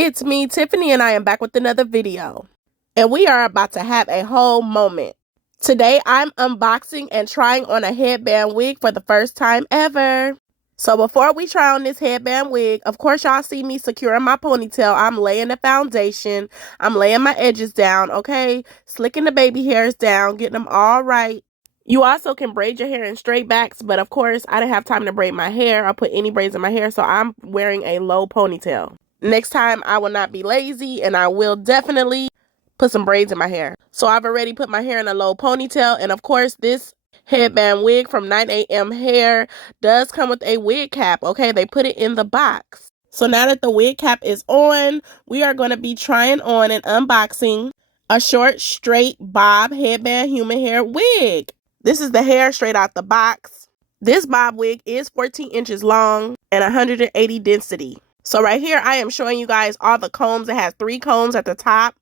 It's me, Tiffany, and I am back with another video. And we are about to have a whole moment. Today, I'm unboxing and trying on a headband wig for the first time ever. So before we try on this headband wig, of course, y'all see me securing my ponytail. I'm laying the foundation. I'm laying my edges down, okay? Slicking the baby hairs down, getting them all right. You also can braid your hair in straight backs, but of course, I didn't have time to braid my hair or put any braids in my hair, so I'm wearing a low ponytail. Next time, I will not be lazy, and I will definitely put some braids in my hair. So I've already put my hair in a low ponytail, and of course, this headband wig from 9am Hair does come with a wig cap, okay? They put it in the box. So now that the wig cap is on, we are going to be trying on and unboxing a short, straight bob headband human hair wig. This is the hair straight out the box. This bob wig is 14 inches long and 180 density. So right here, I am showing you guys all the combs. It has 3 combs at the top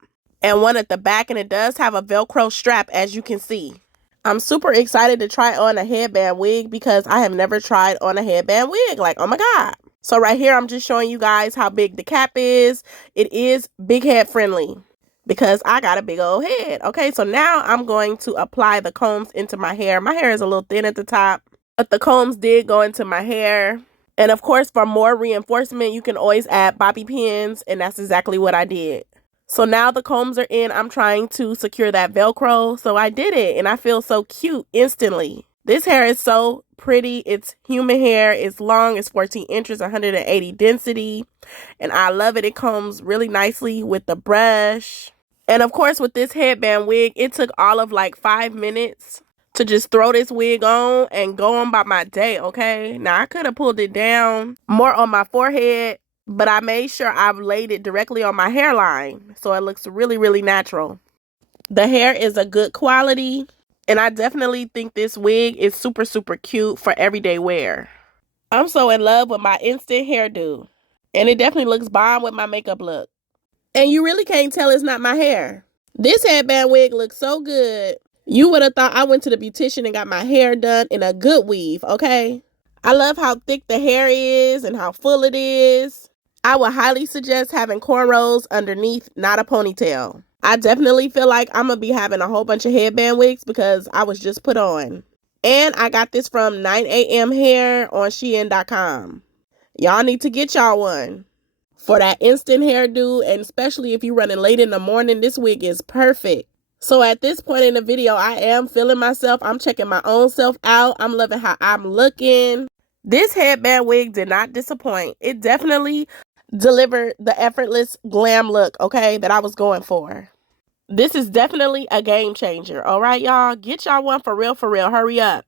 and 1 at the back, and it does have a Velcro strap, as you can see. I'm super excited to try on a headband wig because I have never tried on a headband wig. Like, oh my God. So right here, I'm just showing you guys how big the cap is. It is big head friendly because I got a big old head. Okay, so now I'm going to apply the combs into my hair. My hair is a little thin at the top, but the combs did go into my hair. And of course, for more reinforcement, you can always add bobby pins, and that's exactly what I did. So now the combs are in, I'm trying to secure that Velcro. So I did it, and I feel so cute instantly. This hair is so pretty. It's human hair. It's long. It's 14 inches, 180 density. And I love it. It combs really nicely with the brush. And of course, with this headband wig, it took all of like 5 minutes to just throw this wig on and go on by my day, okay? Now, I could have pulled it down more on my forehead, but I made sure I've laid it directly on my hairline, so it looks really, really natural. The hair is a good quality, and I definitely think this wig is super, super cute for everyday wear. I'm so in love with my instant hairdo, and it definitely looks bomb with my makeup look. And you really can't tell it's not my hair. This headband wig looks so good. You would have thought I went to the beautician and got my hair done in a good weave, okay? I love how thick the hair is and how full it is. I would highly suggest having cornrows underneath, not a ponytail. I definitely feel like I'm going to be having a whole bunch of headband wigs because I was just put on. And I got this from 9am Hair on Shein.com. Y'all need to get y'all one for that instant hairdo, and especially if you're running late in the morning, this wig is perfect. So at this point in the video, I am feeling myself. I'm checking my own self out. I'm loving how I'm looking. This headband wig did not disappoint. It definitely delivered the effortless glam look, okay, that I was going for. This is definitely a game changer. All right, y'all. Get y'all one for real, for real. Hurry up.